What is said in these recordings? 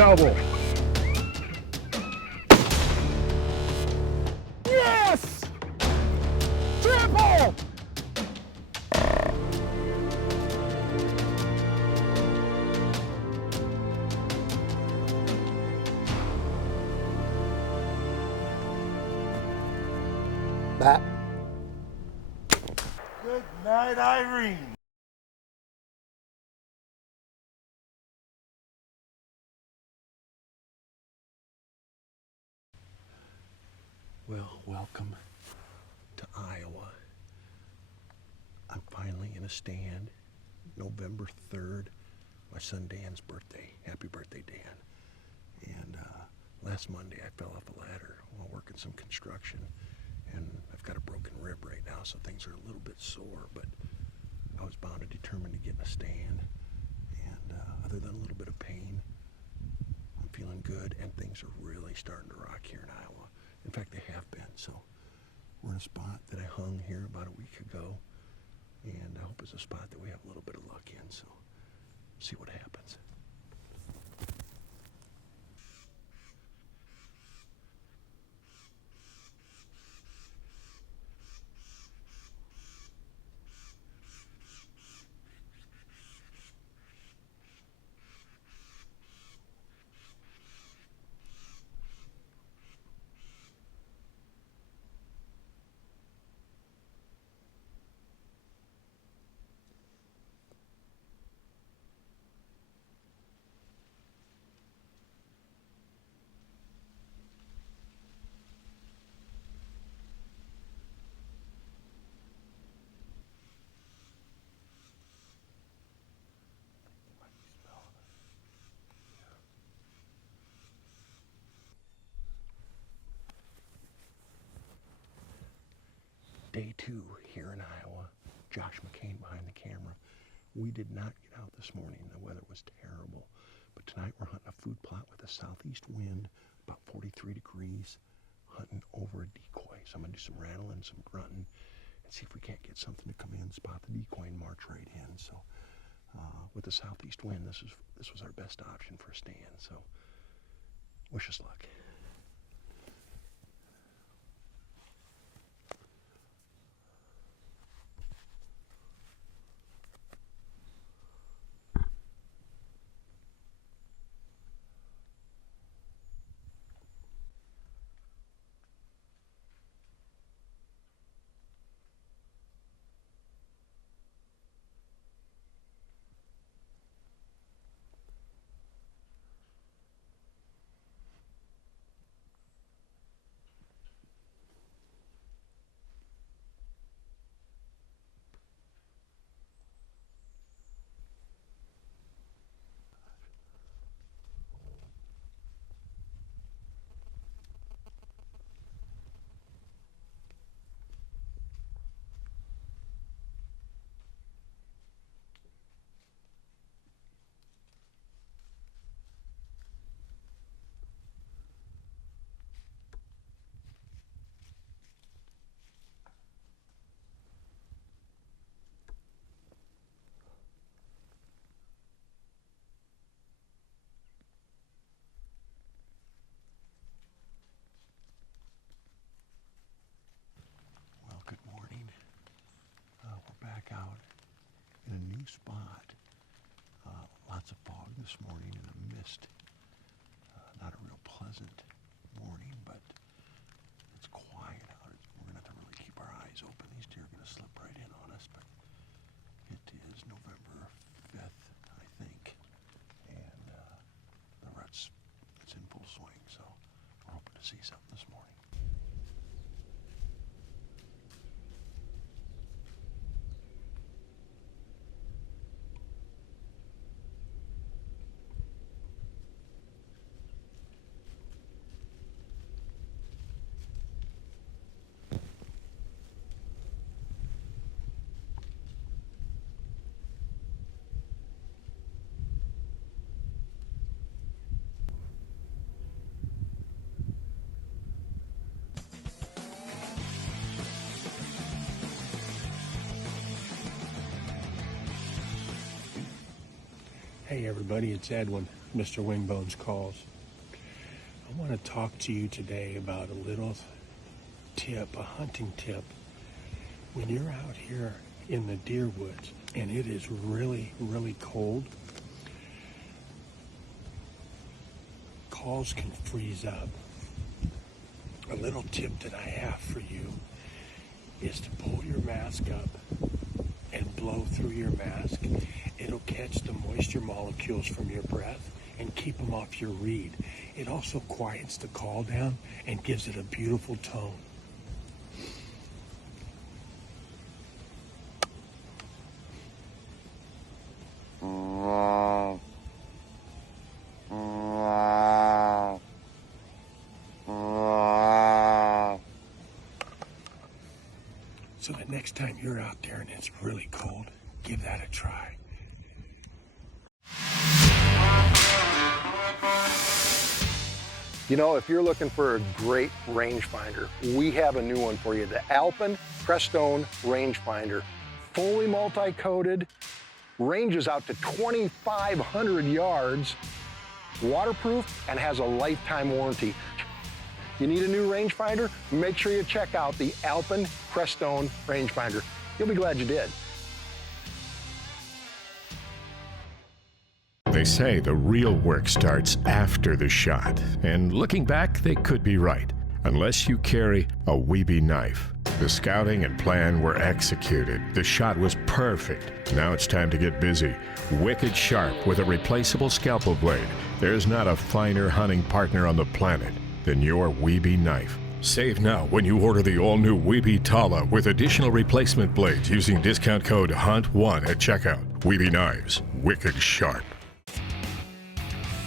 double. Yes! Triple! Bat. Good night, Irene. Well, welcome to Iowa. I'm finally in a stand. November 3rd, my son Dan's birthday. Happy birthday, Dan. And last Monday I fell off a ladder while working some construction. And I've got a broken rib right now, so things are a little bit sore, but I was bound and determined to get in a stand. And other than a little bit of pain, I'm feeling good, and things are really starting to rock here in Iowa. In fact, they have been. So we're in a spot that I hung here about a week ago, and I hope it's a spot that we have a little bit of luck in, so see what happens. Day 2 here in Iowa. Josh McCain behind the camera. We did not get out this morning. The weather was terrible. But tonight we're hunting a food plot with a southeast wind, about 43 degrees, hunting over a decoy. So I'm going to do some rattling, some grunting, and see if we can't get something to come in, spot the decoy, and march right in. So with the southeast wind, this was our best option for a stand. So wish us luck. Well, good morning. We're back out in a new spot. Lots of fog this morning and a mist. Not a real pleasant morning, but it's quiet out. We're going to have to really keep our eyes open. These deer are going to slip right in on us, but it is November 5th, I think, and the rut's it's in full swing, so we're hoping to see something this morning. Hey everybody, it's Edwin. Mr. Wingbones Calls. I want to talk to you today about a little tip, a hunting tip. When you're out here in the deer woods and it is really, really cold, calls can freeze up. A little tip that I have for you is to pull your mask up and blow through your mask. It'll catch the moisture molecules from your breath and keep them off your reed. It also quiets the call down and gives it a beautiful tone. So the next time you're out there and it's really cold, give that a try. You know, if you're looking for a great rangefinder, we have a new one for you, the Alpen Crestone rangefinder. Fully multi-coated, ranges out to 2,500 yards, waterproof, and has a lifetime warranty. You need a new rangefinder? Make sure you check out the Alpen Crestone rangefinder. You'll be glad you did. They say the real work starts after the shot, and looking back, they could be right. Unless you carry a Weeby knife. The scouting and plan were executed. The shot was perfect. Now it's time to get busy. Wicked sharp with a replaceable scalpel blade. There's not a finer hunting partner on the planet than your Weeby knife. Save now when you order the all-new Weeby Tala with additional replacement blades using discount code HUNT1 at checkout. Weeby knives, wicked sharp.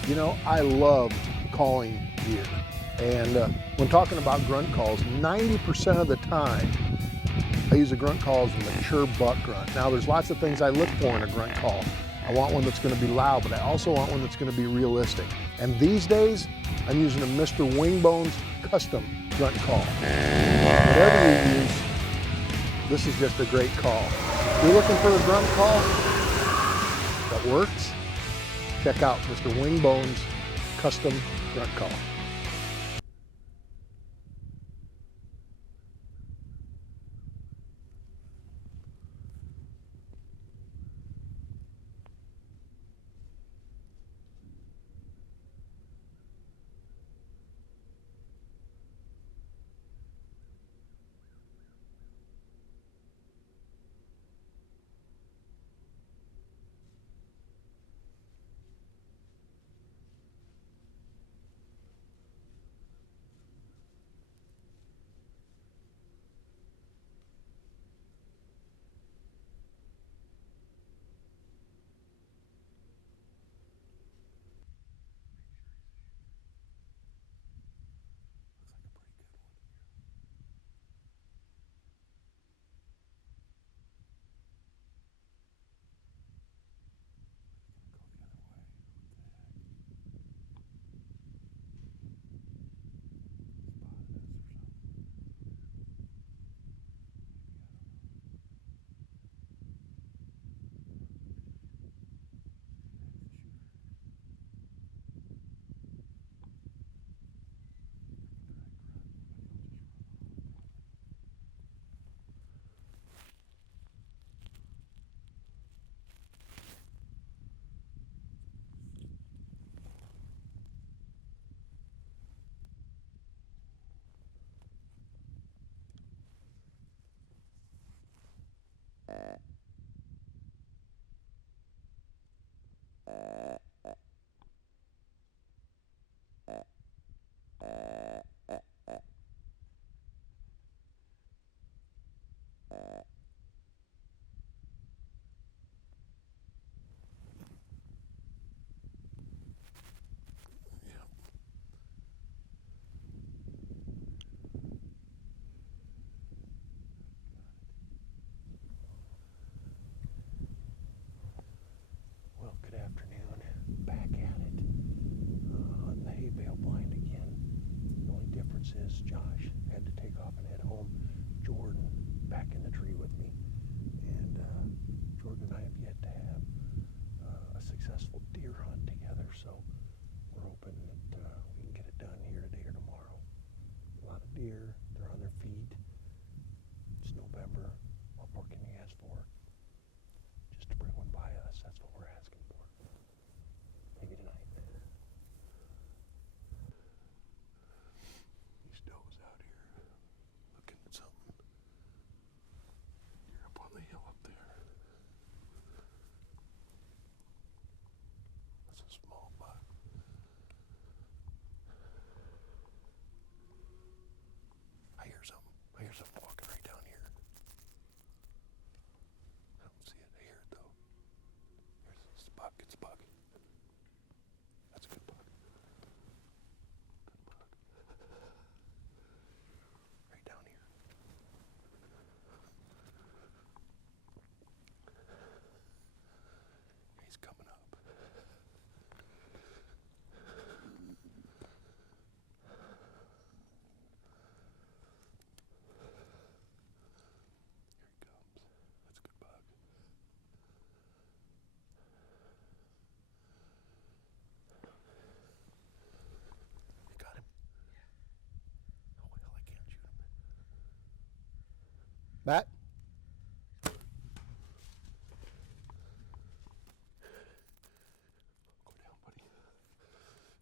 You know, I love calling deer. And when talking about grunt calls, 90% of the time, I use a grunt call as a mature buck grunt. Now, there's lots of things I look for in a grunt call. I want one that's going to be loud, but I also want one that's going to be realistic. And these days, I'm using a Mr. Wingbones custom grunt call. Whatever you use, this is just a great call. If you're looking for a grunt call that works, check out Mr. Wingbones custom grunt call. Back. Go down, buddy.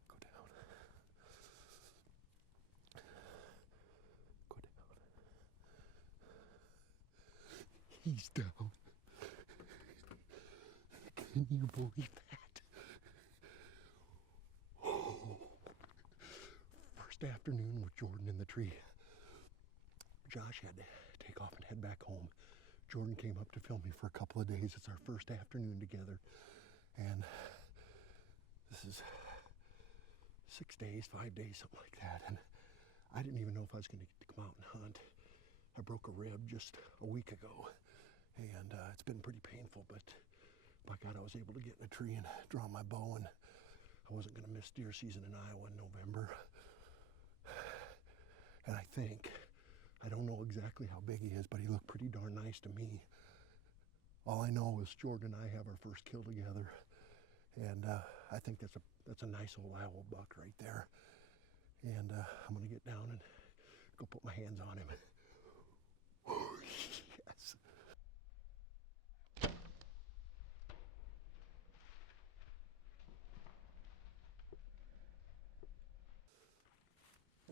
Go down. Go down. He's down. Can you believe that? Oh. First afternoon with Jordan in the tree. Josh had to take off and head back home. Jordan came up to film me for a couple of days. It's our first afternoon together. And this is 6 days, 5 days, something like that. And I didn't even know if I was going to come out and hunt. I broke a rib just a week ago. And it's been pretty painful, but by God, I was able to get in a tree and draw my bow, and I wasn't going to miss deer season in Iowa in November. And I don't know exactly how big he is, but he looked pretty darn nice to me. All I know is Jordan and I have our first kill together, and I think that's a nice old Iowa buck right there. And I'm going to get down and go put my hands on him. Yes.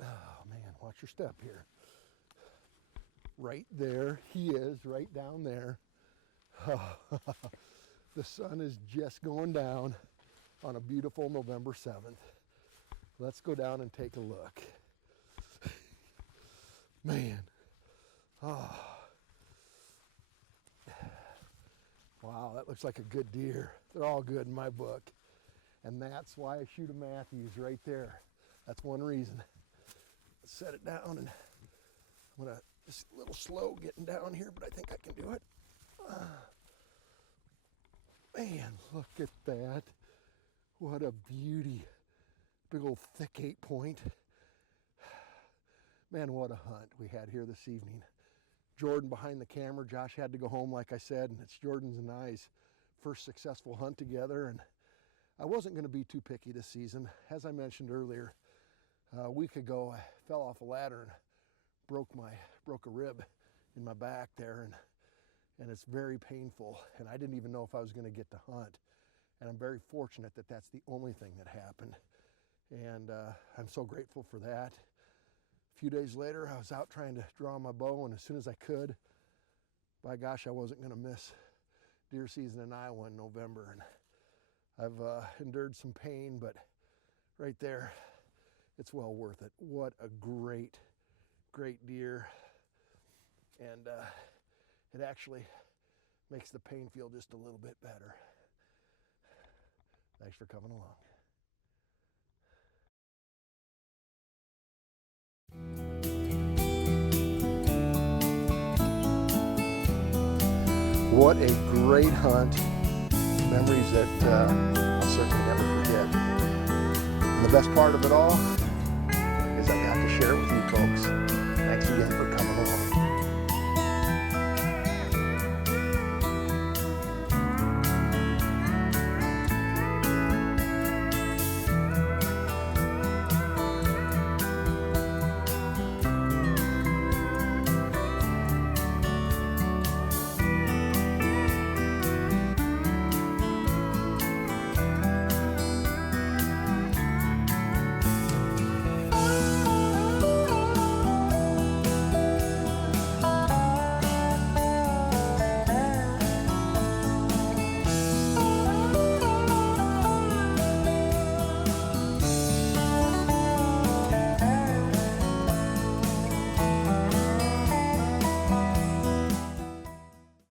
Oh man, watch your step here. Right there, he is, right down there. Oh, the sun is just going down on a beautiful November 7th. Let's go down and take a look. Man, oh. Wow, that looks like a good deer. They're all good in my book. And that's why I shoot a Matthews right there. That's one reason. Set it down, and I'm gonna just a little slow getting down here, but I think I can do it. Man, look at that. What a beauty. Big old thick 8-point. Man, what a hunt we had here this evening. Jordan behind the camera. Josh had to go home, like I said, and it's Jordan's and I's first successful hunt together. And I wasn't gonna be too picky this season. As I mentioned earlier, a week ago, I fell off a ladder and broke a rib in my back there, and it's very painful. And I didn't even know if I was going to get to hunt. And I'm very fortunate that that's the only thing that happened. And I'm so grateful for that. A few days later, I was out trying to draw my bow, and as soon as I could, by gosh, I wasn't going to miss deer season in Iowa in November. And I've endured some pain, but right there, it's well worth it. What a great, great deer. And it actually makes the pain feel just a little bit better. Thanks for coming along. What a great hunt. Memories that I'll certainly never forget. And the best part of it all,